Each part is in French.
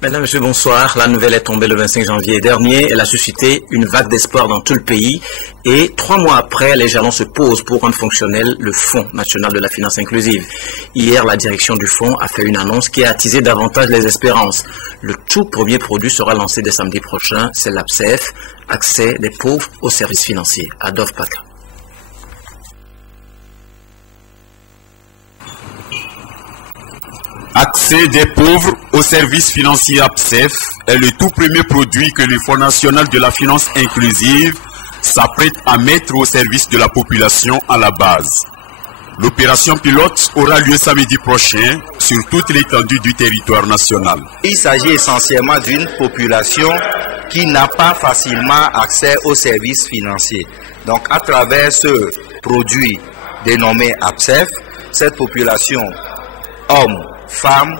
Mesdames, Messieurs, bonsoir. La nouvelle est tombée le 25 janvier dernier. Elle a suscité une vague d'espoir dans tout le pays. Et 3 mois après, les jalons se posent pour rendre fonctionnel le Fonds national de la finance inclusive. Hier, la direction du Fonds a fait une annonce qui a attisé davantage les espérances. Le tout premier produit sera lancé dès samedi prochain. C'est l'APSEF, accès des pauvres aux services financiers. Adolphe Paca. Accès des pauvres aux services financiers APSEF est le tout premier produit que le Fonds national de la finance inclusive s'apprête à mettre au service de la population à la base. L'opération pilote aura lieu samedi prochain sur toute l'étendue du territoire national. Il s'agit essentiellement d'une population qui n'a pas facilement accès aux services financiers. Donc à travers ce produit dénommé APSEF, cette population, hommes, femmes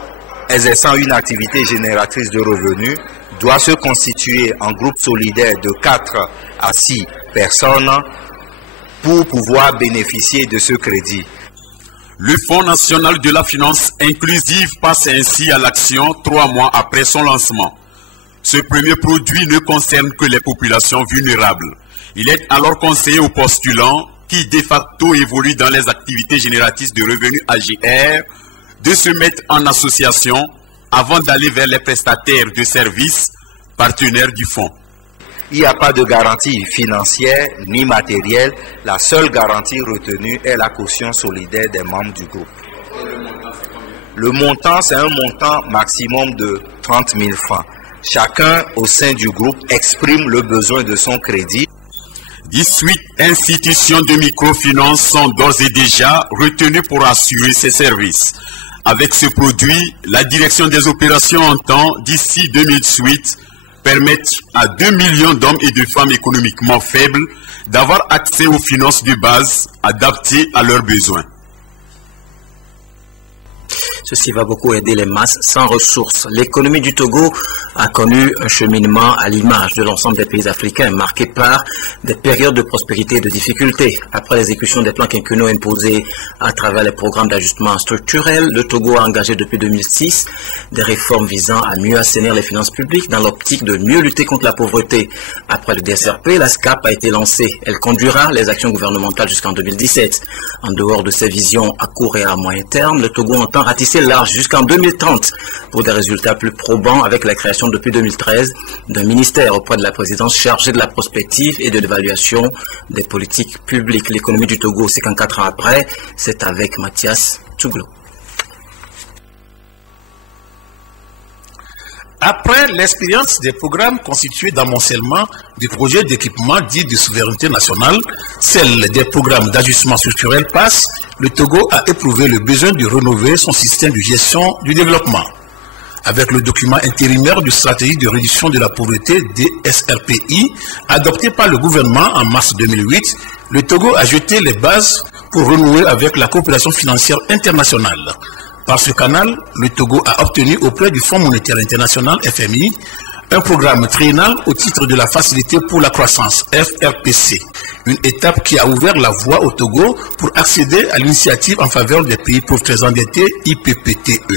exerçant une activité génératrice de revenus doit se constituer en groupe solidaire de 4 à 6 personnes pour pouvoir bénéficier de ce crédit. Le Fonds national de la finance inclusive passe ainsi à l'action 3 mois après son lancement. Ce premier produit ne concerne que les populations vulnérables. Il est alors conseillé aux postulants qui de facto évoluent dans les activités génératrices de revenus AGR de se mettre en association avant d'aller vers les prestataires de services partenaires du fonds. Il n'y a pas de garantie financière ni matérielle. La seule garantie retenue est la caution solidaire des membres du groupe. Le montant, c'est un montant maximum de 30 000 francs. Chacun au sein du groupe exprime le besoin de son crédit. 18 institutions de microfinance sont d'ores et déjà retenues pour assurer ces services. Avec ce produit, la direction des opérations entend, d'ici 2018, permettre à 2 millions d'hommes et de femmes économiquement faibles d'avoir accès aux finances de base adaptées à leurs besoins. Ceci va beaucoup aider les masses sans ressources. L'économie du Togo a connu un cheminement à l'image de l'ensemble des pays africains, marqué par des périodes de prospérité et de difficultés. Après l'exécution des plans quinquennaux imposés à travers les programmes d'ajustement structurel, le Togo a engagé depuis 2006 des réformes visant à mieux assainir les finances publiques dans l'optique de mieux lutter contre la pauvreté. Après le DSRP, la SCAP a été lancée. Elle conduira les actions gouvernementales jusqu'en 2017. En dehors de ces visions à court et à moyen terme, le Togo entend ratisser large jusqu'en 2030 pour des résultats plus probants avec la création depuis 2013 d'un ministère auprès de la présidence chargé de la prospective et de l'évaluation des politiques publiques. L'économie du Togo, 54 ans après, c'est avec Mathias Tchouglo. Après l'expérience des programmes constitués d'amoncellement des projets d'équipement dits de souveraineté nationale, celle des programmes d'ajustement structurel passe, le Togo a éprouvé le besoin de rénover son système de gestion du développement. Avec le document intérimaire de stratégie de réduction de la pauvreté DSRPI, adopté par le gouvernement en mars 2008, le Togo a jeté les bases pour renouer avec la coopération financière internationale. Par ce canal, le Togo a obtenu auprès du Fonds monétaire international FMI un programme triennal au titre de la Facilité pour la croissance FRPC, une étape qui a ouvert la voie au Togo pour accéder à l'initiative en faveur des pays pauvres très endettés IPPTE.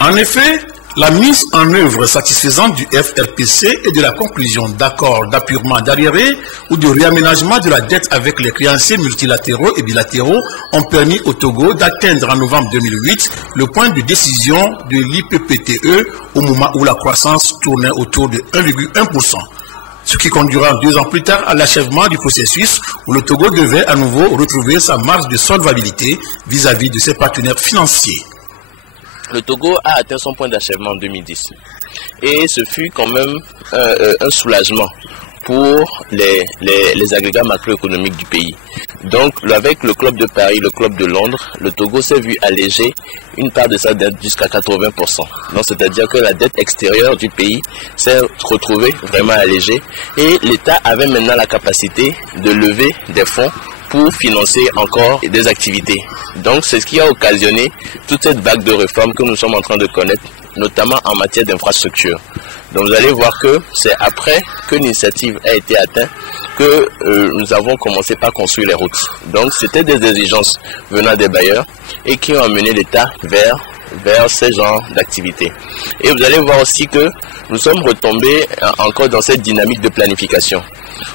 En effet, la mise en œuvre satisfaisante du FRPC et de la conclusion d'accords d'appurement d'arriérés ou de réaménagement de la dette avec les créanciers multilatéraux et bilatéraux ont permis au Togo d'atteindre en novembre 2008 le point de décision de l'IPPTE au moment où la croissance tournait autour de 1,1%. Ce qui conduira 2 ans plus tard à l'achèvement du processus où le Togo devait à nouveau retrouver sa marge de solvabilité vis-à-vis de ses partenaires financiers. Le Togo a atteint son point d'achèvement en 2010 et ce fut quand même un soulagement pour les agrégats macroéconomiques du pays. Donc avec le Club de Paris, le Club de Londres, le Togo s'est vu alléger une part de sa dette jusqu'à 80%. Donc c'est-à-dire que la dette extérieure du pays s'est retrouvée vraiment allégée et l'État avait maintenant la capacité de lever des fonds pour financer encore des activités. Donc c'est ce qui a occasionné toute cette vague de réformes que nous sommes en train de connaître, notamment en matière d'infrastructure. Donc vous allez voir que c'est après que l'initiative a été atteinte que nous avons commencé par construire les routes. Donc c'était des exigences venant des bailleurs et qui ont amené l'État vers vers ce genre d'activité. Et vous allez voir aussi que nous sommes retombés encore dans cette dynamique de planification.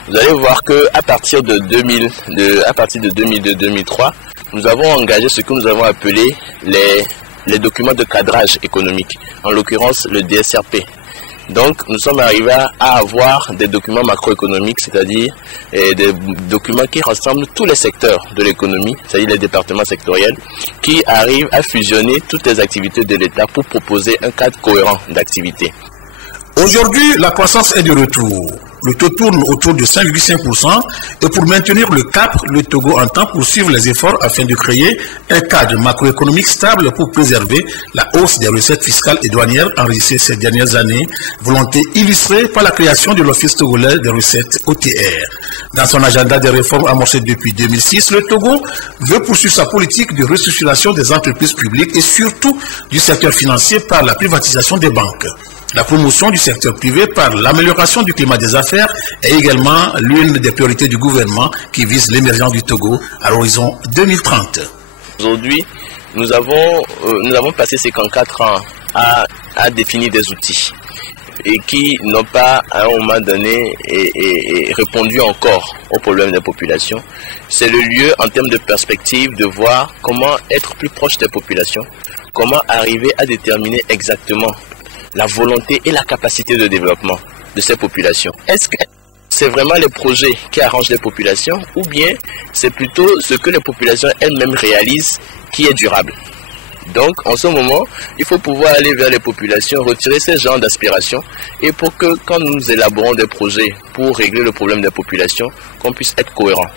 Vous allez voir que à partir de 2002-2003, nous avons engagé ce que nous avons appelé les documents de cadrage économique, en l'occurrence le DSRP. Donc nous sommes arrivés à avoir des documents macroéconomiques, c'est-à-dire des documents qui rassemblent tous les secteurs de l'économie, c'est-à-dire les départements sectoriels, qui arrivent à fusionner toutes les activités de l'État pour proposer un cadre cohérent d'activité. Aujourd'hui, la croissance est de retour. Le taux tourne autour de 5,5% et pour maintenir le cap, le Togo entend poursuivre les efforts afin de créer un cadre macroéconomique stable pour préserver la hausse des recettes fiscales et douanières enregistrées ces dernières années, volonté illustrée par la création de l'Office togolais des recettes OTR. Dans son agenda des réformes amorcées depuis 2006, le Togo veut poursuivre sa politique de restructuration des entreprises publiques et surtout du secteur financier par la privatisation des banques. La promotion du secteur privé par l'amélioration du climat des affaires est également l'une des priorités du gouvernement qui vise l'émergence du Togo à l'horizon 2030. Aujourd'hui, nous avons passé ces 4 ans à définir des outils et qui n'ont pas à un moment donné répondu encore aux problèmes des populations. C'est le lieu en termes de perspective de voir comment être plus proche des populations, comment arriver à déterminer exactement la volonté et la capacité de développement de ces populations. Est-ce que c'est vraiment les projets qui arrangent les populations ou bien c'est plutôt ce que les populations elles-mêmes réalisent qui est durable? Donc en ce moment, il faut pouvoir aller vers les populations, retirer ces genres d'aspirations et pour que quand nous élaborons des projets pour régler le problème des populations, qu'on puisse être cohérent.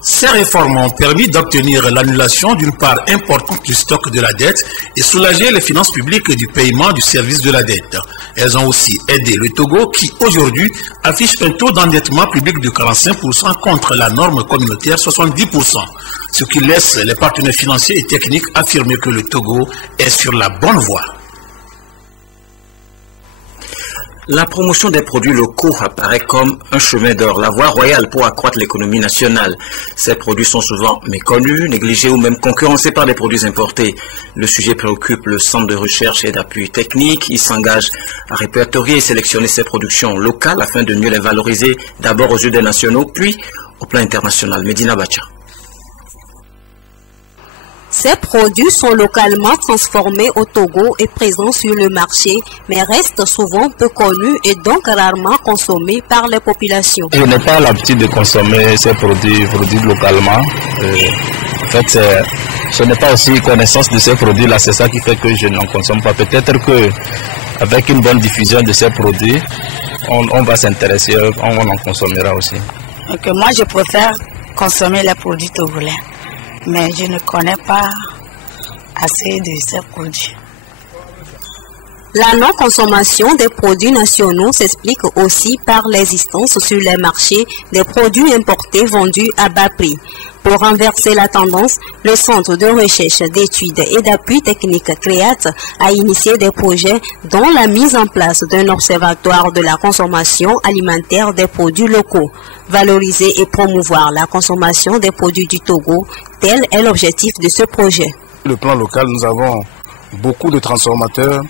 Ces réformes ont permis d'obtenir l'annulation d'une part importante du stock de la dette et soulager les finances publiques du paiement du service de la dette. Elles ont aussi aidé le Togo qui aujourd'hui affiche un taux d'endettement public de 45% contre la norme communautaire 70%, ce qui laisse les partenaires financiers et techniques affirmer que le Togo est sur la bonne voie. La promotion des produits locaux apparaît comme un chemin d'or, la voie royale pour accroître l'économie nationale. Ces produits sont souvent méconnus, négligés ou même concurrencés par des produits importés. Le sujet préoccupe le Centre de recherche et d'appui technique. Il s'engage à répertorier et sélectionner ces productions locales afin de mieux les valoriser d'abord aux yeux des nationaux, puis au plan international. Medina Bacha. Ces produits sont localement transformés au Togo et présents sur le marché, mais restent souvent peu connus et donc rarement consommés par les populations. Je n'ai pas l'habitude de consommer ces produits localement. En fait, je n'ai pas aussi connaissance de ces produits-là, c'est ça qui fait que je n'en consomme pas. Peut-être qu'avec une bonne diffusion de ces produits, on va s'intéresser, on en consommera aussi. Donc, moi, je préfère consommer les produits togolais. Mais je ne connais pas assez de ces produits. La non-consommation des produits nationaux s'explique aussi par l'existence sur les marchés des produits importés vendus à bas prix. Pour renverser la tendance, le Centre de recherche, d'études et d'appui technique CREAT a initié des projets dont la mise en place d'un observatoire de la consommation alimentaire des produits locaux. Valoriser et promouvoir la consommation des produits du Togo, tel est l'objectif de ce projet. Le plan local, nous avons beaucoup de transformateurs,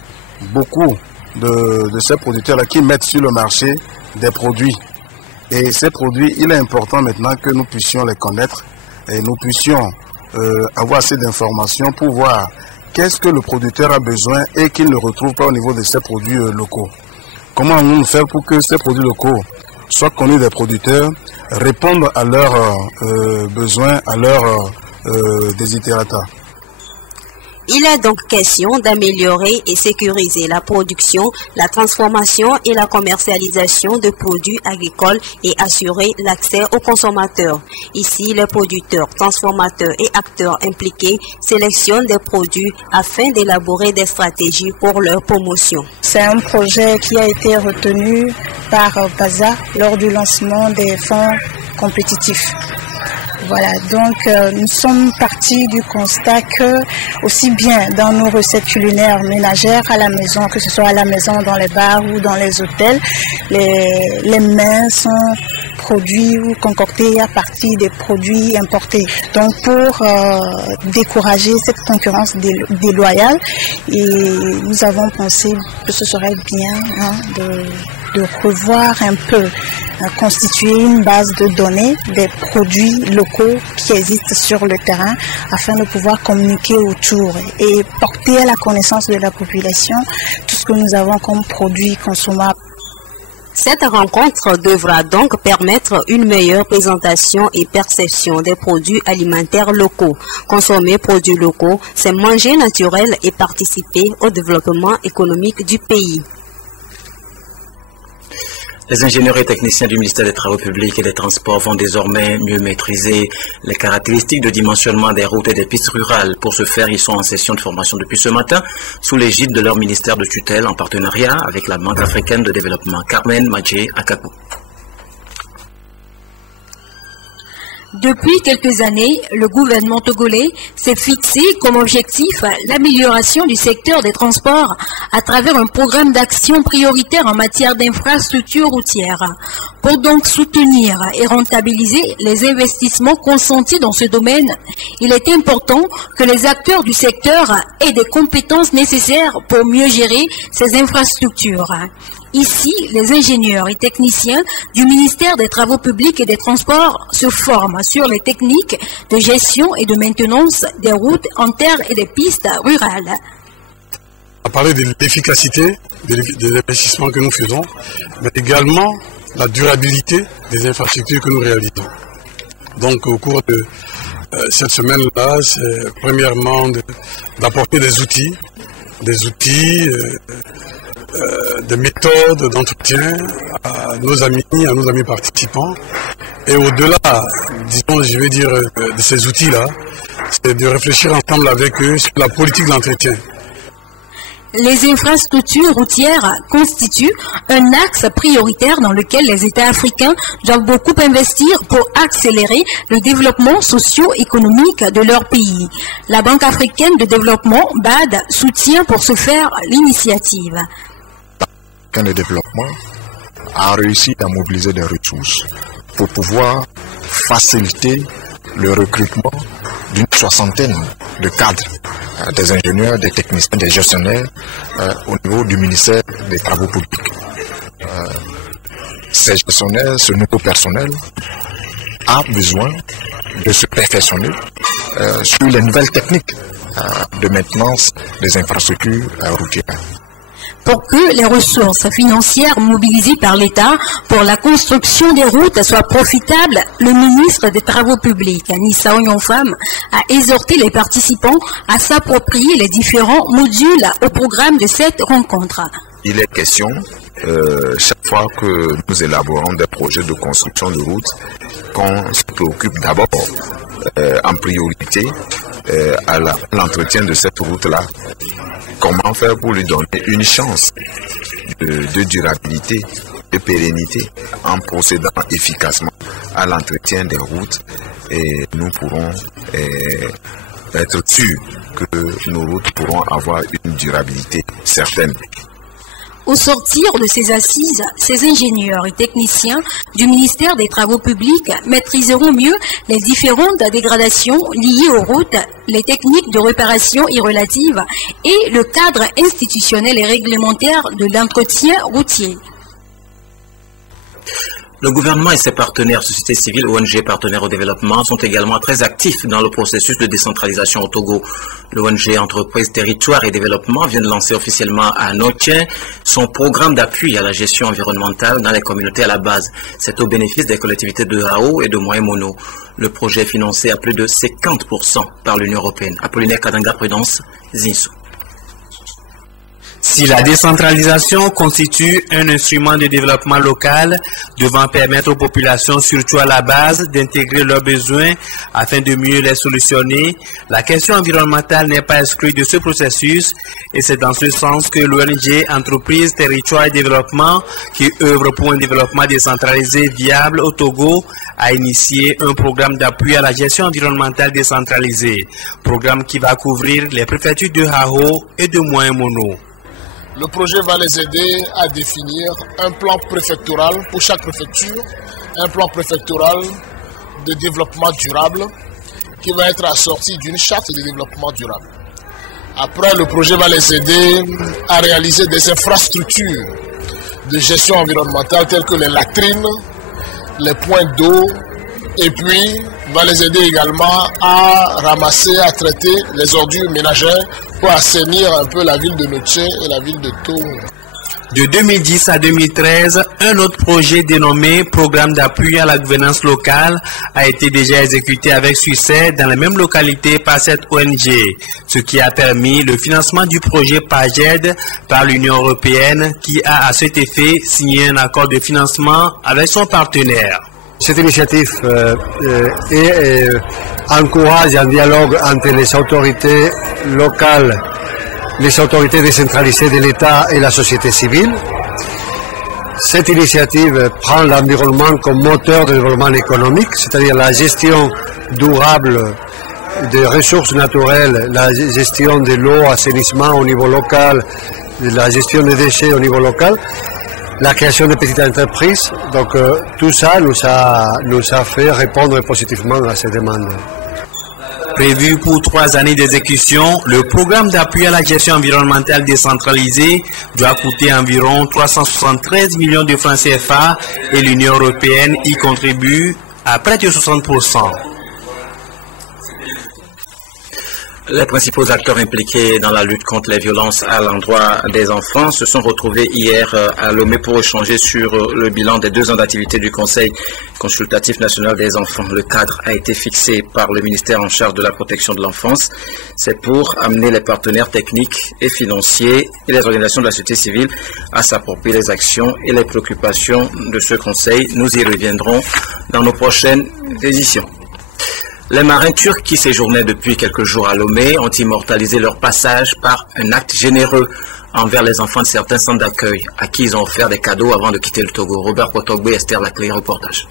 beaucoup de ces producteurs-là qui mettent sur le marché des produits. Et ces produits, il est important maintenant que nous puissions les connaître et nous puissions avoir assez d'informations pour voir qu'est-ce que le producteur a besoin et qu'il ne retrouve pas au niveau de ces produits locaux. Comment nous faire pour que ces produits locaux soient connus des producteurs, répondent à leurs besoins, à leurs desiderata. Il est donc question d'améliorer et sécuriser la production, la transformation et la commercialisation de produits agricoles et assurer l'accès aux consommateurs. Ici, les producteurs, transformateurs et acteurs impliqués sélectionnent des produits afin d'élaborer des stratégies pour leur promotion. C'est un projet qui a été retenu par BASA lors du lancement des fonds compétitifs. Voilà, donc nous sommes partis du constat que, aussi bien dans nos recettes culinaires ménagères à la maison, que ce soit à la maison, dans les bars ou dans les hôtels, les mets sont produits ou concoctés à partir des produits importés. Donc pour décourager cette concurrence déloyale, et nous avons pensé que ce serait bien de revoir un peu, constituer une base de données des produits locaux qui existent sur le terrain afin de pouvoir communiquer autour et porter à la connaissance de la population tout ce que nous avons comme produits consommables. Cette rencontre devra donc permettre une meilleure présentation et perception des produits alimentaires locaux. Consommer produits locaux, c'est manger naturel et participer au développement économique du pays. Les ingénieurs et techniciens du ministère des Travaux publics et des Transports vont désormais mieux maîtriser les caractéristiques de dimensionnement des routes et des pistes rurales. Pour ce faire, ils sont en session de formation depuis ce matin sous l'égide de leur ministère de tutelle en partenariat avec la Banque africaine de développement. Carmen Madjé Akakou. Depuis quelques années, le gouvernement togolais s'est fixé comme objectif l'amélioration du secteur des transports à travers un programme d'action prioritaire en matière d'infrastructures routières. Pour donc soutenir et rentabiliser les investissements consentis dans ce domaine, il est important que les acteurs du secteur aient des compétences nécessaires pour mieux gérer ces infrastructures. Ici, les ingénieurs et techniciens du ministère des Travaux publics et des Transports se forment sur les techniques de gestion et de maintenance des routes en terre et des pistes rurales. On a parlé de l'efficacité des investissements que nous faisons, mais également la durabilité des infrastructures que nous réalisons. Donc au cours de cette semaine-là, c'est premièrement d'apporter des outils, des méthodes d'entretien à nos amis participants. Et au-delà, disons, je vais dire, de ces outils-là, c'est de réfléchir ensemble avec eux sur la politique d'entretien. Les infrastructures routières constituent un axe prioritaire dans lequel les États africains doivent beaucoup investir pour accélérer le développement socio-économique de leur pays. La Banque africaine de développement, BAD, soutient pour ce faire l'initiative. Le développement a réussi à mobiliser des ressources pour pouvoir faciliter le recrutement d'une soixantaine de cadres, des ingénieurs, des techniciens, des gestionnaires au niveau du ministère des Travaux publics. Ces gestionnaires, ce nouveau personnel a besoin de se perfectionner sur les nouvelles techniques de maintenance des infrastructures routières. Pour que les ressources financières mobilisées par l'État pour la construction des routes soient profitables, le ministre des Travaux publics, Anissa Onyonfam, a exhorté les participants à s'approprier les différents modules au programme de cette rencontre. Il est question, chaque fois que nous élaborons des projets de construction de routes, qu'on se préoccupe d'abord en priorité à l'entretien de cette route-là. Comment faire pour lui donner une chance de durabilité, de pérennité en procédant efficacement à l'entretien des routes, et nous pourrons être sûrs que nos routes pourront avoir une durabilité certaine. Au sortir de ces assises, ces ingénieurs et techniciens du ministère des Travaux publics maîtriseront mieux les différentes dégradations liées aux routes, les techniques de réparation y relatives et le cadre institutionnel et réglementaire de l'entretien routier. Le gouvernement et ses partenaires, société civile, ONG partenaires au développement, sont également très actifs dans le processus de décentralisation au Togo. L'ONG Entreprises, Territoire et Développement vient de lancer officiellement à Notien son programme d'appui à la gestion environnementale dans les communautés à la base. C'est au bénéfice des collectivités de Hao et de Moyen-Mono. Le projet est financé à plus de 50% par l'Union européenne. Apollinaire Kadanga, Prudence, Zinsou. Si la décentralisation constitue un instrument de développement local devant permettre aux populations, surtout à la base, d'intégrer leurs besoins afin de mieux les solutionner, la question environnementale n'est pas exclue de ce processus et c'est dans ce sens que l'ONG Entreprises, Territoire et Développement, qui œuvre pour un développement décentralisé viable au Togo, a initié un programme d'appui à la gestion environnementale décentralisée, programme qui va couvrir les préfectures de Hao et de Moyen-Mono. Le projet va les aider à définir un plan préfectoral pour chaque préfecture, un plan préfectoral de développement durable qui va être assorti d'une charte de développement durable. Après, le projet va les aider à réaliser des infrastructures de gestion environnementale telles que les latrines, les points d'eau, et puis va les aider également à ramasser, à traiter les ordures ménagères pour assainir un peu la ville de Noche et la ville de Tau. De 2010 à 2013, un autre projet dénommé Programme d'appui à la gouvernance locale a été déjà exécuté avec succès dans la même localité par cette ONG, ce qui a permis le financement du projet PAGED par l'Union européenne qui a à cet effet signé un accord de financement avec son partenaire. Cette initiative encourage un dialogue entre les autorités locales, les autorités décentralisées de l'État et la société civile. Cette initiative prend l'environnement comme moteur de développement économique, c'est-à-dire la gestion durable des ressources naturelles, la gestion de l'eau, assainissement au niveau local, la gestion des déchets au niveau local, la création de petites entreprises. Donc tout ça nous a fait répondre positivement à ces demandes. Prévu pour 3 années d'exécution, le programme d'appui à la gestion environnementale décentralisée doit coûter environ 373 millions de francs CFA et l'Union européenne y contribue à près de 60%. Les principaux acteurs impliqués dans la lutte contre les violences à l'endroit des enfants se sont retrouvés hier à Lomé pour échanger sur le bilan des 2 ans d'activité du Conseil consultatif national des enfants. Le cadre a été fixé par le ministère en charge de la protection de l'enfance. C'est pour amener les partenaires techniques et financiers et les organisations de la société civile à s'approprier les actions et les préoccupations de ce Conseil. Nous y reviendrons dans nos prochaines éditions. Les marins turcs qui séjournaient depuis quelques jours à Lomé ont immortalisé leur passage par un acte généreux envers les enfants de certains centres d'accueil à qui ils ont offert des cadeaux avant de quitter le Togo. Robert Potogbe, Esther Laclé, reportage.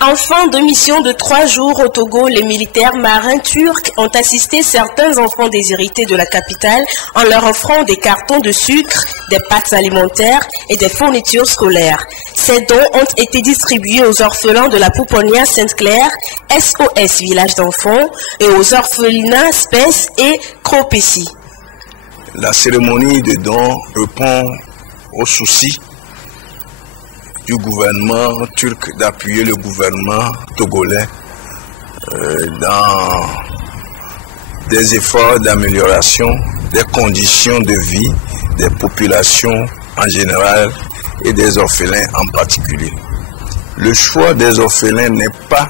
En fin de mission de 3 jours au Togo, les militaires marins turcs ont assisté certains enfants déshérités de la capitale en leur offrant des cartons de sucre, des pâtes alimentaires et des fournitures scolaires. Ces dons ont été distribués aux orphelins de la pouponnière Sainte-Claire, SOS Village d'enfants, et aux orphelinats Spes et Kropessi. La cérémonie de don répond aux soucis du gouvernement turc d'appuyer le gouvernement togolais dans des efforts d'amélioration des conditions de vie des populations en général et des orphelins en particulier. Le choix des orphelins n'est pas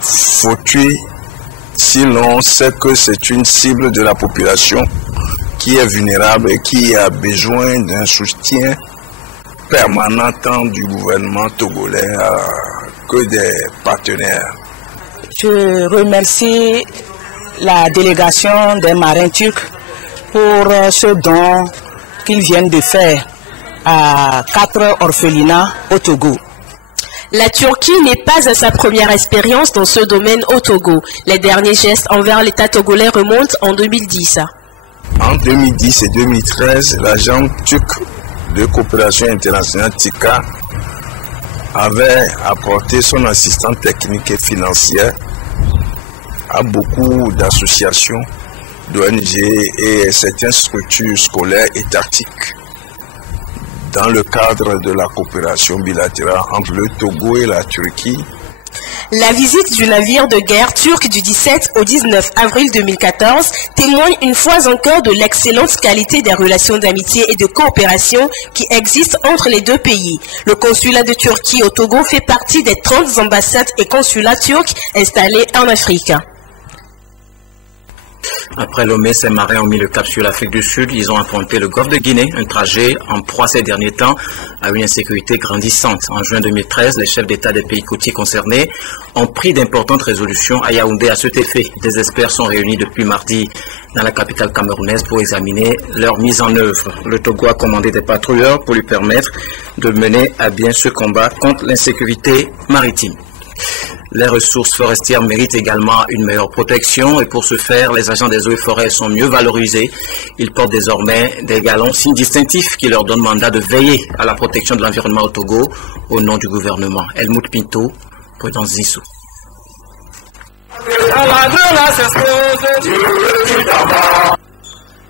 fortuit si l'on sait que c'est une cible de la population qui est vulnérable et qui a besoin d'un soutien permanent tant du gouvernement togolais que des partenaires. Je remercie la délégation des marins turcs pour ce don qu'ils viennent de faire à 4 orphelinats au Togo. La Turquie n'est pas à sa première expérience dans ce domaine au Togo. Les derniers gestes envers l'État togolais remontent en 2010. En 2010 et 2013, l'agence turque de coopération internationale TICA avait apporté son assistance technique et financière à beaucoup d'associations, d'ONG et certaines structures scolaires et tactiques dans le cadre de la coopération bilatérale entre le Togo et la Turquie. La visite du navire de guerre turc du 17 au 19 avril 2014 témoigne une fois encore de l'excellente qualité des relations d'amitié et de coopération qui existent entre les deux pays. Le consulat de Turquie au Togo fait partie des 30 ambassades et consulats turcs installés en Afrique. Après Lomé, ces marins ont mis le cap sur l'Afrique du Sud. Ils ont affronté le golfe de Guinée, un trajet en proie ces derniers temps à une insécurité grandissante. En juin 2013, les chefs d'État des pays côtiers concernés ont pris d'importantes résolutions à Yaoundé à cet effet. Des experts sont réunis depuis mardi dans la capitale camerounaise pour examiner leur mise en œuvre. Le Togo a commandé des patrouilleurs pour lui permettre de mener à bien ce combat contre l'insécurité maritime. Les ressources forestières méritent également une meilleure protection et pour ce faire, les agents des eaux et forêts sont mieux valorisés. Ils portent désormais des galons signes distinctifs qui leur donnent mandat de veiller à la protection de l'environnement au Togo au nom du gouvernement. Helmut Pinto, Prudence Zissou.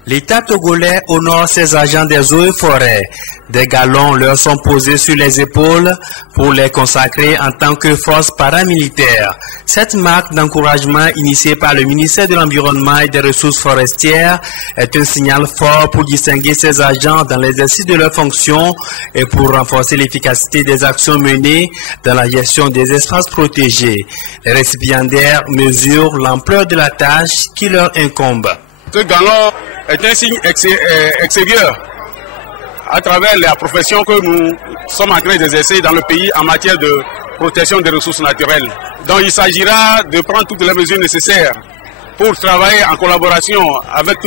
L'État togolais honore ses agents des eaux et forêts. Des galons leur sont posés sur les épaules pour les consacrer en tant que force paramilitaire. Cette marque d'encouragement initiée par le ministère de l'Environnement et des Ressources forestières est un signal fort pour distinguer ces agents dans l'exercice de leurs fonctions et pour renforcer l'efficacité des actions menées dans la gestion des espaces protégés. Les récipiendaires mesurent l'ampleur de la tâche qui leur incombe. Ce galon est un signe extérieur à travers la profession que nous sommes en train d'exercer dans le pays en matière de protection des ressources naturelles. Donc il s'agira de prendre toutes les mesures nécessaires pour travailler en collaboration avec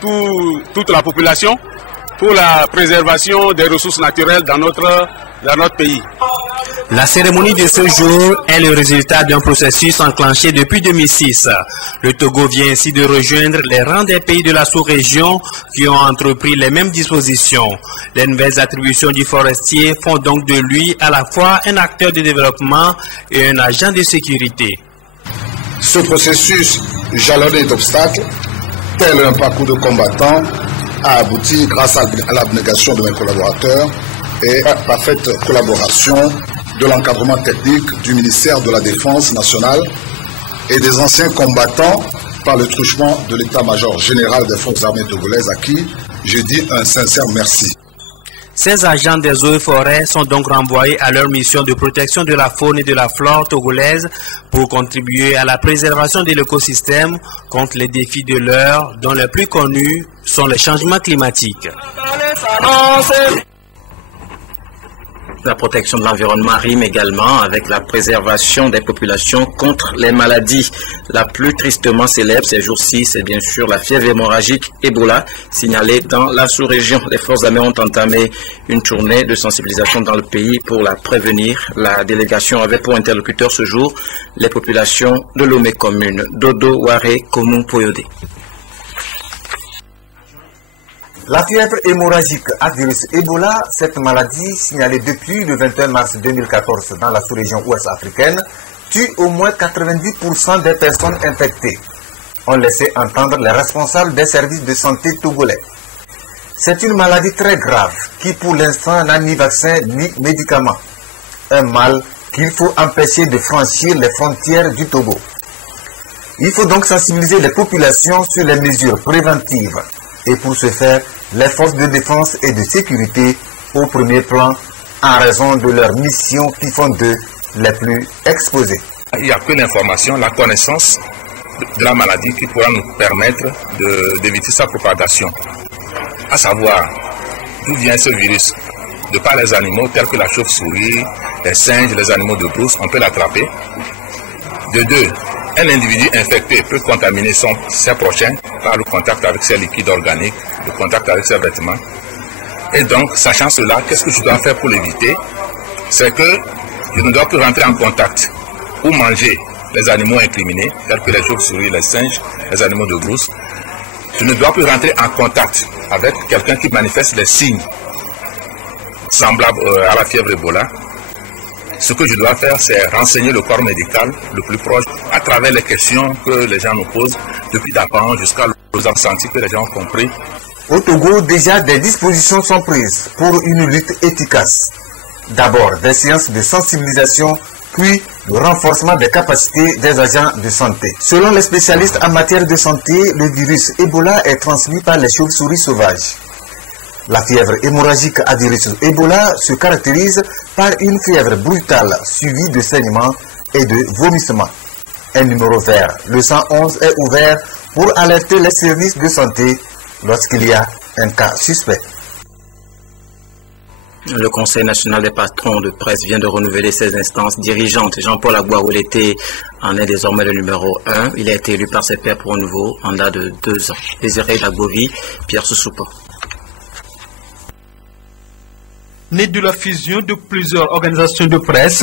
toute la population pour la préservation des ressources naturelles dans notre pays. La cérémonie de ce jour est le résultat d'un processus enclenché depuis 2006. Le Togo vient ainsi de rejoindre les rangs des pays de la sous-région qui ont entrepris les mêmes dispositions. Les nouvelles attributions du forestier font donc de lui à la fois un acteur de développement et un agent de sécurité. Ce processus jalonné d'obstacles, tel un parcours de combattant, a abouti grâce à l'abnégation de mes collaborateurs et à la parfaite collaboration de l'encadrement technique du ministère de la Défense nationale et des anciens combattants par le truchement de l'état-major général des forces armées togolaises à qui je dis un sincère merci. Ces agents des eaux et forêts sont donc renvoyés à leur mission de protection de la faune et de la flore togolaise pour contribuer à la préservation de l'écosystème contre les défis de l'heure, dont les plus connus sont les changements climatiques. La protection de l'environnement rime également avec la préservation des populations contre les maladies. La plus tristement célèbre ces jours-ci, c'est bien sûr la fièvre hémorragique Ebola, signalée dans la sous-région. Les forces armées ont entamé une tournée de sensibilisation dans le pays pour la prévenir. La délégation avait pour interlocuteur ce jour les populations de Lomé commune, Dodo, Waré, Komou, Poyodé. La fièvre hémorragique à virus Ebola, cette maladie signalée depuis le 21 mars 2014 dans la sous-région ouest africaine, tue au moins 90% des personnes infectées, ont laissé entendre les responsables des services de santé togolais. C'est une maladie très grave qui pour l'instant n'a ni vaccin ni médicament. Un mal qu'il faut empêcher de franchir les frontières du Togo. Il faut donc sensibiliser les populations sur les mesures préventives et pour ce faire, les forces de défense et de sécurité au premier plan en raison de leur mission qui font d'eux les plus exposés. Il n'y a que l'information, la connaissance de la maladie qui pourra nous permettre d'éviter sa propagation. À savoir, d'où vient ce virus? De par les animaux tels que la chauve-souris, les singes, les animaux de brousse, on peut l'attraper. De deux, un individu infecté peut contaminer ses prochains par le contact avec ses liquides organiques, le contact avec ses vêtements. Et donc, sachant cela, qu'est-ce que je dois faire pour l'éviter? C'est que je ne dois plus rentrer en contact ou manger les animaux incriminés, tels que les chauves-souris, les singes, les animaux de brousse. Je ne dois plus rentrer en contact avec quelqu'un qui manifeste les signes semblables à la fièvre Ebola. Ce que je dois faire, c'est renseigner le corps médical le plus proche à travers les questions que les gens nous posent, depuis d'apparent jusqu'à aux absentis que les gens ont compris. Au Togo, déjà des dispositions sont prises pour une lutte efficace. D'abord, des séances de sensibilisation, puis le renforcement des capacités des agents de santé. Selon les spécialistes en matière de santé, le virus Ebola est transmis par les chauves-souris sauvages. La fièvre hémorragique à virus Ebola se caractérise par une fièvre brutale suivie de saignements et de vomissements. Un numéro vert, le 111, est ouvert pour alerter les services de santé lorsqu'il y a un cas suspect. Le Conseil national des patrons de presse vient de renouveler ses instances dirigeantes. Jean-Paul Agouaoulété en est désormais le numéro 1. Il a été élu par ses pairs pour un nouveau mandat de 2 ans. Désiré Dagovi, Pierre Soussoupo. Né de la fusion de plusieurs organisations de presse,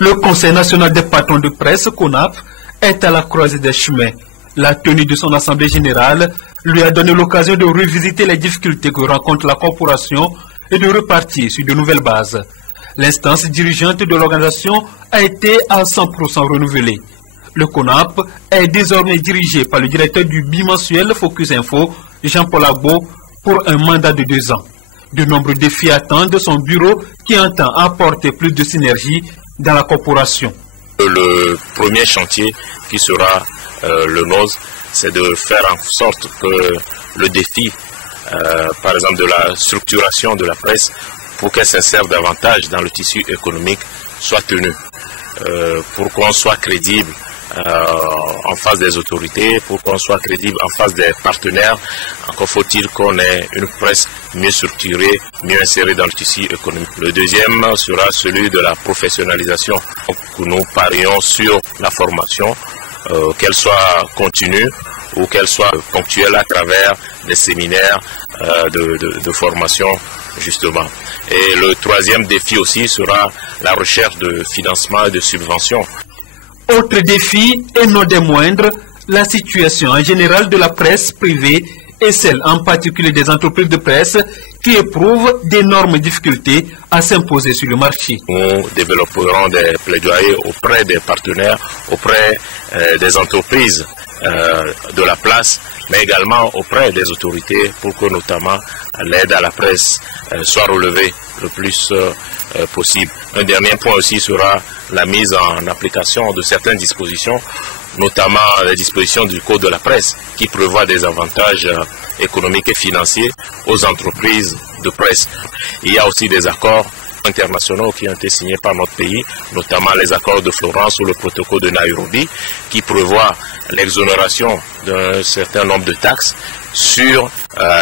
Le Conseil national des patrons de presse, CONAP, est à la croisée des chemins. La tenue de son assemblée générale lui a donné l'occasion de revisiter les difficultés que rencontre la corporation et de repartir sur de nouvelles bases. L'instance dirigeante de l'organisation a été à 100% renouvelée. Le CONAP est désormais dirigé par le directeur du bimensuel Focus Info, Jean-Paul Agbo, pour un mandat de 2 ans. De nombreux défis attendent son bureau qui entend apporter plus de synergie dans la corporation. Le premier chantier qui sera le nôtre, c'est de faire en sorte que le défi, par exemple de la structuration de la presse, pour qu'elle s'insère davantage dans le tissu économique, soit tenu. Pour qu'on soit crédible en face des autorités, pour qu'on soit crédible en face des partenaires, encore faut-il qu'on ait une presse mieux structurée, mieux insérée dans le tissu économique. Le deuxième sera celui de la professionnalisation. Donc, nous parions sur la formation, qu'elle soit continue ou qu'elle soit ponctuelle à travers des séminaires de formation justement. Et le troisième défi aussi sera la recherche de financement et de subventions. Autre défi, et non des moindres, la situation en général de la presse privée et celle en particulier des entreprises de presse qui éprouvent d'énormes difficultés à s'imposer sur le marché. Nous développerons des plaidoyers auprès des partenaires, auprès des entreprises de la place, mais également auprès des autorités pour que notamment l'aide à la presse soit relevée le plus possible. Un dernier point aussi sera la mise en application de certaines dispositions, notamment les dispositions du Code de la presse qui prévoit des avantages économiques et financiers aux entreprises de presse. Il y a aussi des accords internationaux qui ont été signés par notre pays, notamment les accords de Florence ou le protocole de Nairobi, qui prévoit l'exonération d'un certain nombre de taxes sur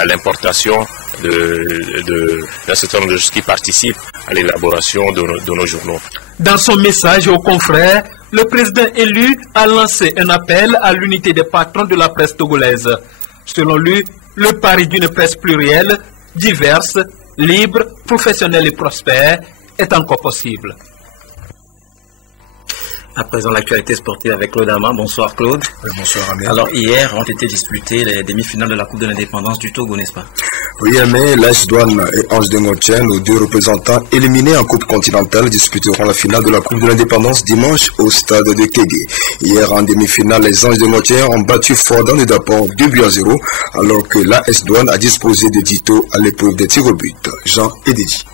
l'importation d'un certain nombre de choses qui participent à l'élaboration de nos journaux. Dans son message aux confrères, le président élu a lancé un appel à l'unité des patrons de la presse togolaise. Selon lui, le pari d'une presse plurielle, diverse, libre, professionnelle et prospère est encore possible. À présent, l'actualité sportive avec Claude Ama. Bonsoir Claude. Oui, bonsoir Amir. Alors hier ont été disputées les demi-finales de la Coupe de l'Indépendance du Togo, n'est-ce pas? Oui, mais l'AS Douane et Ange de Ngotien, nos deux représentants éliminés en Coupe continentale, disputeront la finale de la Coupe de l'Indépendance dimanche au stade de Kégué. Hier en demi-finale, les Anges de Ngotien ont battu Fordant de Dapor 2-0, alors que l'AS Douane a disposé de Dito à l'épreuve des tirs au but. Jean et Dédi.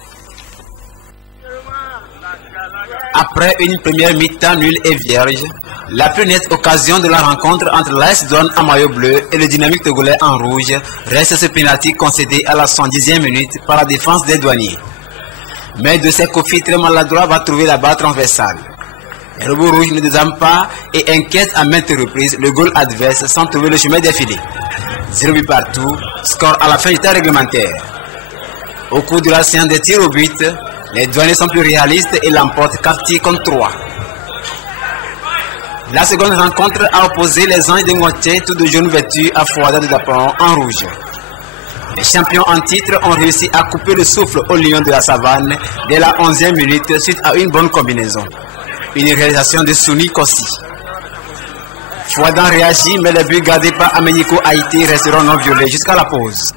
Après une première mi-temps nulle et vierge, la plus nette occasion de la rencontre entre l'AS Douane en maillot bleu et le Dynamique togolais en rouge reste ce pénalty concédé à la 110e minute par la défense des douaniers. Mais de ses Kofi très maladroit va trouver la barre transversale. Les robots rouges ne désarment pas et inquiètent à maintes reprises le goal adverse sans trouver le chemin des filets. 0 but partout, score à la fin du temps réglementaire. Au cours de la séance des tirs au but, les douaniers sont plus réalistes et l'emportent 4 tirs contre 3. La seconde rencontre a opposé les Anges de Ngotien, tous de jaunes vêtus à Fouada de Daparon en rouge. Les champions en titre ont réussi à couper le souffle aux Lions de la Savane dès la 11e minute suite à une bonne combinaison. Une réalisation de Souni Kossi. Fouadan réagit, mais les buts gardés par Ameniko Haïti resteront non violés jusqu'à la pause.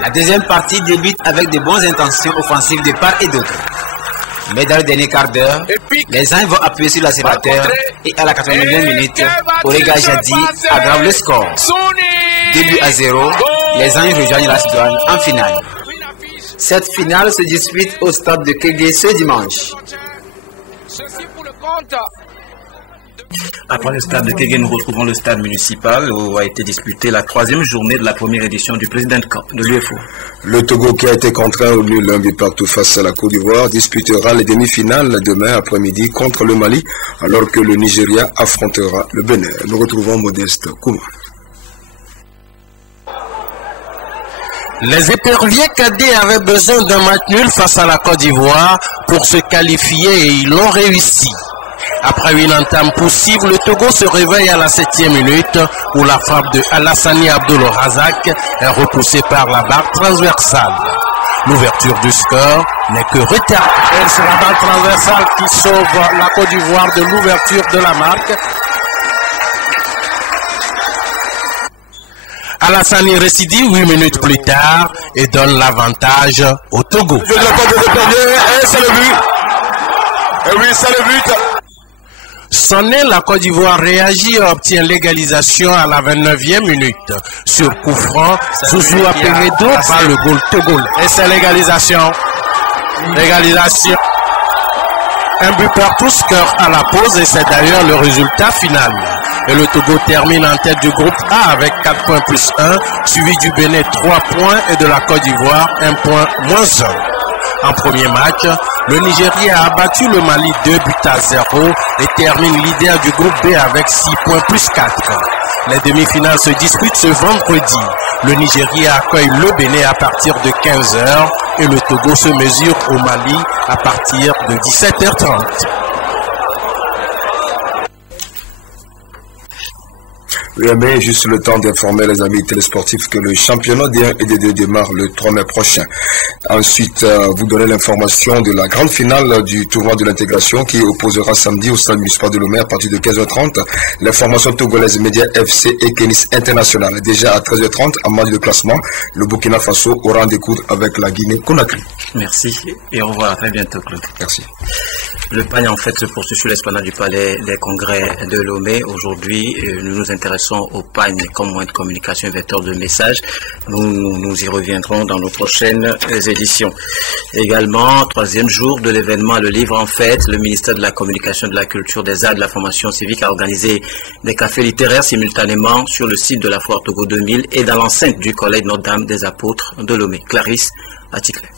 La deuxième partie débute avec de bonnes intentions offensives de part et d'autre. Mais dans le dernier quart d'heure, les Anges vont appuyer sur l'accélérateur et à la 89e minute, Orega Jadi aggrave le score. 2-0, les Anges rejoignent la Douane en finale. Cette finale se dispute au stade de Kégué ce dimanche. Après le stade de Kégué, nous retrouvons le stade municipal où a été disputée la 3e journée de la première édition du President Cup de l'UFO. Le Togo, qui a été contraint au nul l'un but partout face à la Côte d'Ivoire, disputera les demi-finales demain après-midi contre le Mali, alors que le Nigeria affrontera le Bénin. Nous retrouvons Modeste Kouma. Les éperviers cadets avaient besoin d'un match nul face à la Côte d'Ivoire pour se qualifier et ils l'ont réussi. Après une entame poussive, le Togo se réveille à la 7e minute où la frappe de Alassani Abdul Razak est repoussée par la barre transversale. L'ouverture du score n'est que retard. Et c'est la balle transversale qui sauve la Côte d'Ivoire de l'ouverture de la marque. Alassane récidive 8 minutes plus tard et donne l'avantage au Togo. Je ne l'ai pas de et c'est le but. Et oui, c'est le but. Sonné, la Côte d'Ivoire réagit et obtient l'égalisation à la 29e minute. Sur coup franc, Zouzou Aperedo bat le goal togolais. Et c'est l'égalisation. L'égalisation. Un but partout, score à la pause et c'est d'ailleurs le résultat final. Et le Togo termine en tête du groupe A avec 4 points plus 1, suivi du Bénin 3 points et de la Côte d'Ivoire 1 point moins 1. En premier match, le Nigeria a battu le Mali 2 buts à 0 et termine leader du groupe B avec 6 points plus 4. Les demi-finales se disputent ce vendredi. Le Nigeria accueille le Bénin à partir de 15h et le Togo se mesure au Mali à partir de 17h30. Oui, mais juste le temps d'informer les amis télésportifs que le championnat D1 et D2 démarre le 3 mai prochain. Ensuite, vous donnez l'information de la grande finale du tournoi de l'intégration qui opposera samedi au stade municipal de Lomé à partir de 15h30. L'information togolaise Média FC et Kenis International. Déjà à 13h30, en marge de classement, le Burkina Faso aura un découvre avec la Guinée-Conakry. Merci et au revoir. À très bientôt, Claude. Merci. Le pagne en fait se poursuit sur l'esplanade du Palais des Congrès de Lomé. Aujourd'hui, nous nous intéressons au pagne comme moyen de communication et vecteur de messages. Nous y reviendrons dans nos prochaines éditions. Également, 3e jour de l'événement Le Livre en Fête, le ministère de la Communication, de la Culture, des Arts et de la Formation civique a organisé des cafés littéraires simultanément sur le site de la Foire Togo 2000 et dans l'enceinte du Collège Notre-Dame des Apôtres de Lomé. Clarisse Aticlé.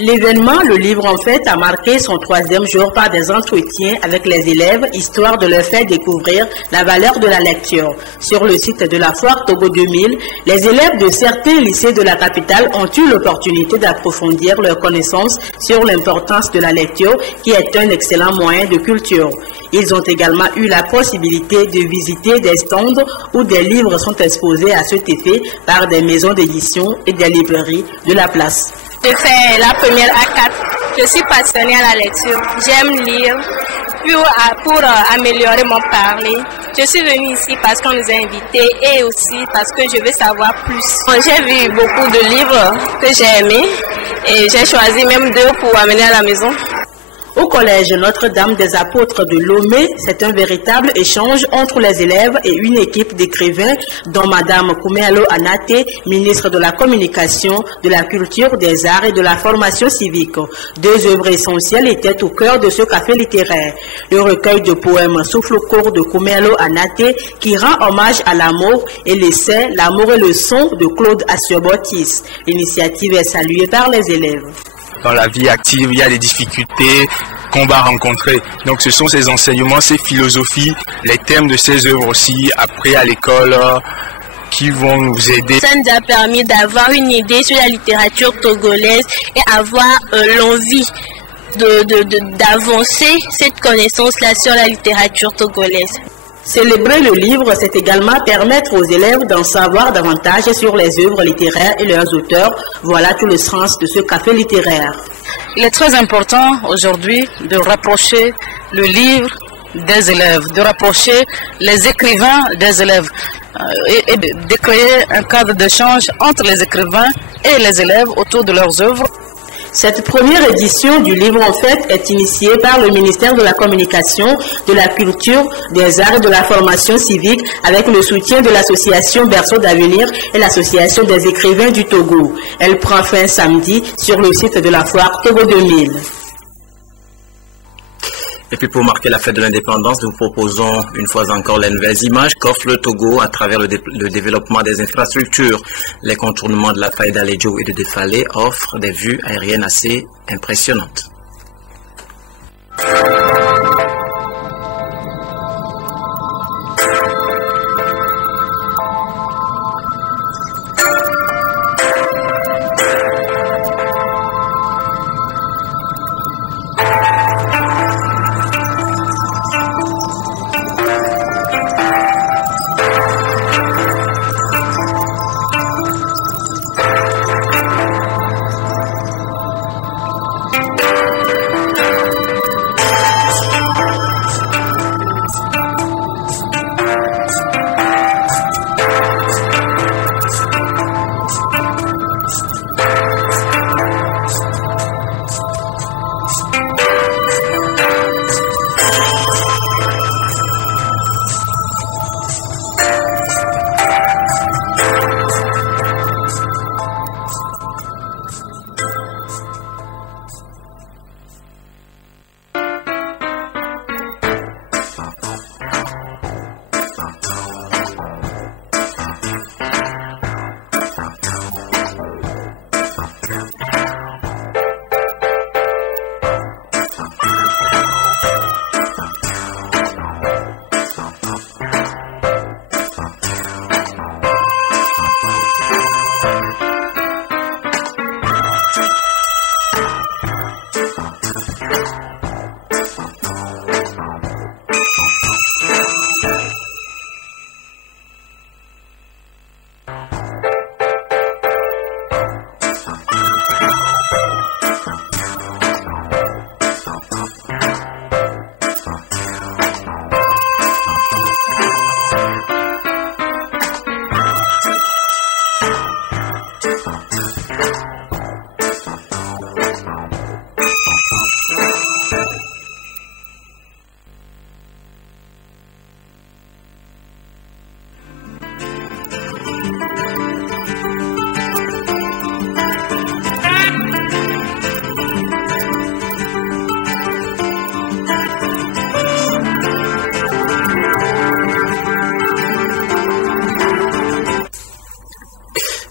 L'événement Le Livre en Fête a marqué son 3e jour par des entretiens avec les élèves, histoire de leur faire découvrir la valeur de la lecture. Sur le site de la Foire Togo 2000, les élèves de certains lycées de la capitale ont eu l'opportunité d'approfondir leurs connaissances sur l'importance de la lecture, qui est un excellent moyen de culture. Ils ont également eu la possibilité de visiter des stands où des livres sont exposés à cet effet par des maisons d'édition et des librairies de la place. Je fais la première A4. Je suis passionnée à la lecture. J'aime lire pour améliorer mon parler. Je suis venue ici parce qu'on nous a invités et aussi parce que je veux savoir plus. J'ai vu beaucoup de livres que j'ai aimés et j'ai choisi même 2 pour amener à la maison. Au collège Notre-Dame des Apôtres de Lomé, c'est un véritable échange entre les élèves et une équipe d'écrivains, dont Madame Kouméalo Anate, ministre de la Communication, de la Culture, des Arts et de la Formation civique. 2 œuvres essentielles étaient au cœur de ce café littéraire. Le recueil de poèmes Souffle court de Kouméalo Anate, qui rend hommage à l'amour, et l'essai L'amour et le son de Claude Assio-Botis. L'initiative est saluée par les élèves. Dans la vie active, il y a des difficultés qu'on va rencontrer. Donc ce sont ces enseignements, ces philosophies, les thèmes de ces œuvres aussi, après à l'école, qui vont nous aider. Ça nous a permis d'avoir une idée sur la littérature togolaise et avoir l'envie d'avancer cette connaissance-là sur la littérature togolaise. Célébrer le livre, c'est également permettre aux élèves d'en savoir davantage sur les œuvres littéraires et leurs auteurs. Voilà tout le sens de ce café littéraire. Il est très important aujourd'hui de rapprocher le livre des élèves, de rapprocher les écrivains des élèves et de créer un cadre d'échange entre les écrivains et les élèves autour de leurs œuvres. Cette première édition du Livre en Fête est initiée par le ministère de la Communication, de la Culture, des Arts et de la Formation civique avec le soutien de l'association Berceau d'Avenir et l'association des écrivains du Togo. Elle prend fin samedi sur le site de la Foire Togo 2000. Et puis pour marquer la fête de l'indépendance, nous proposons une fois encore les nouvelles images qu'offre le Togo à travers le développement des infrastructures. Les contournements de la faille d'Aledjo et de Defalé offrent des vues aériennes assez impressionnantes.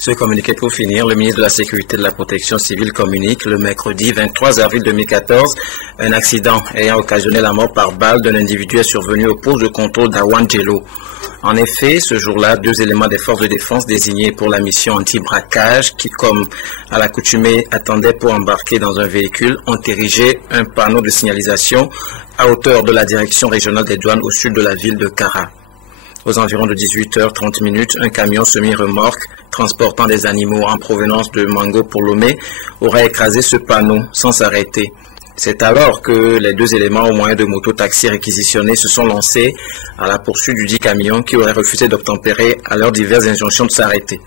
Ce communiqué pour finir, le ministre de la Sécurité et de la Protection civile communique le mercredi 23 avril 2014, un accident ayant occasionné la mort par balle d'un individu est survenu au poste de contrôle d'Awandjelo. En effet, ce jour-là, 2 éléments des forces de défense désignés pour la mission anti-braquage qui, comme à l'accoutumée, attendaient pour embarquer dans un véhicule, ont érigé un panneau de signalisation à hauteur de la direction régionale des douanes au sud de la ville de Kara. Aux environs de 18h30, un camion semi-remorque transportant des animaux en provenance de Mango pour Lomé aurait écrasé ce panneau sans s'arrêter. C'est alors que les 2 éléments au moyen de moto-taxi réquisitionnés se sont lancés à la poursuite du dit camion qui aurait refusé d'obtempérer à leurs diverses injonctions de s'arrêter.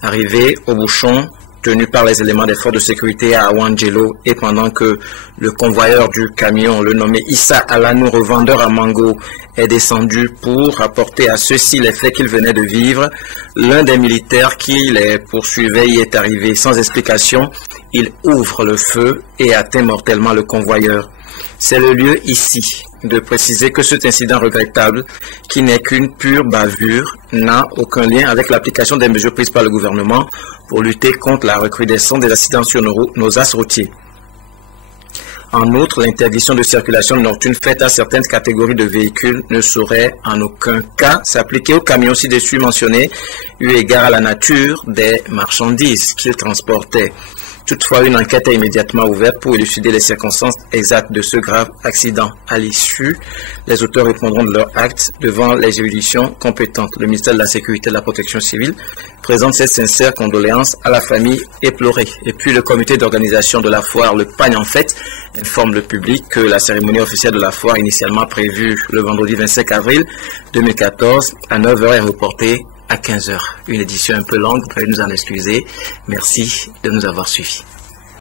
Arrivé au bouchon, tenu par les éléments des forces de sécurité à Awandjelo et pendant que le convoyeur du camion, le nommé Issa Alanou, revendeur à Mango, est descendu pour rapporter à ceux-ci les faits qu'il venait de vivre, l'un des militaires qui les poursuivait y est arrivé sans explication. Il ouvre le feu et atteint mortellement le convoyeur. C'est le lieu ici de préciser que cet incident regrettable, qui n'est qu'une pure bavure, n'a aucun lien avec l'application des mesures prises par le gouvernement pour lutter contre la recrudescence des accidents sur nos axes routiers. En outre, l'interdiction de circulation nocturne faite à certaines catégories de véhicules ne saurait en aucun cas s'appliquer aux camions ci-dessus mentionnés, eu égard à la nature des marchandises qu'ils transportaient. Toutefois, une enquête est immédiatement ouverte pour élucider les circonstances exactes de ce grave accident. À l'issue, les auteurs répondront de leurs actes devant les juridictions compétentes. Le ministère de la Sécurité et de la Protection civile présente ses sincères condoléances à la famille éplorée. Et puis, le comité d'organisation de la foire, le Pagne en Fête, informe le public que la cérémonie officielle de la foire, initialement prévue le vendredi 25 avril 2014 à 9h, est reportée à 15h. Une édition un peu longue, veuillez nous en excuser. Merci de nous avoir suivis.